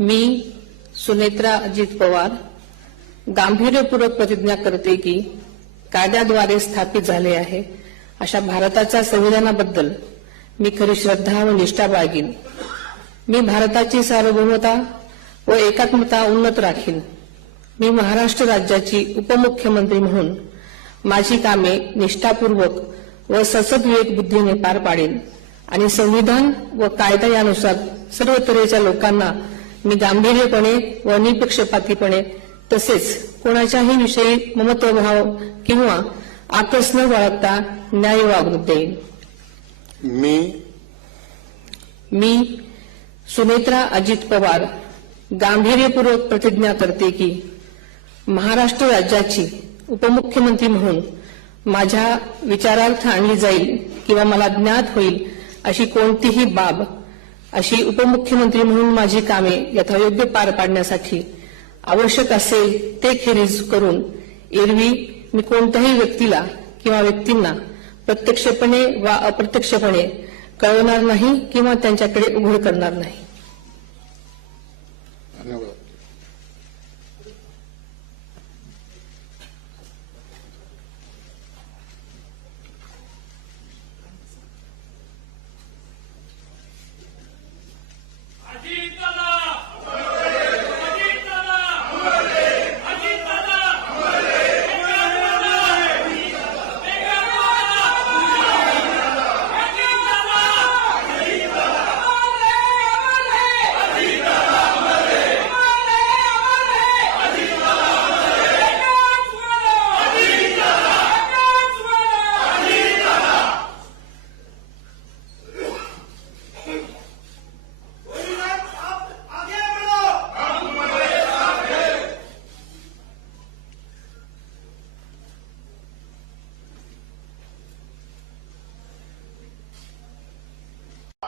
मी सुनेत्रा अजित पवार गांभीर्यपूर्वक प्रतिज्ञा करते की कायद्याद्वारे स्थापित झाले आहे अशा भारताच्या संविधानाबद्दल मी खरी श्रद्धा व निष्ठा बाळगीन। मी भारताची सार्वभौमता व एकात्मता उन्नत राखीन। मी महाराष्ट्र राज्याची उपमुख्यमंत्री म्हणून माझी कामे निष्ठापूर्वक व ससद्विवेक बुद्धीने पार पाडेन आणि संविधान व कायदा यानुसार सर्व तऱ्हेच्या लोकांना मी गांभीर्यपणे व निपक्षपातीपणे तसेच कोणाच्याही विषयी ममत्वभाव किंवा आकस न बाळगता न्याय वागणूक देईन। मी सुनेत्रा अजित पवार गांभीर्यपूर्वक प्रतिज्ञा करते की महाराष्ट्र राज्याची उपमुख्यमंत्री म्हणून माझ्या विचारार्थ आणली जाईल किंवा मला ज्ञात होईल अशी कोणतीही बाब अशी उपमुख्यमंत्री म्हणून माझी कामे यथायोग्य पार पाडण्यासाठी आवश्यक असेल ते खेरीज करून एरवी मी कोणत्याही व्यक्तीला किंवा व्यक्तींना प्रत्यक्षपणे वा अप्रत्यक्षपणे कळवणार नाही किंवा त्यांच्याकडे उघड करणार नाही।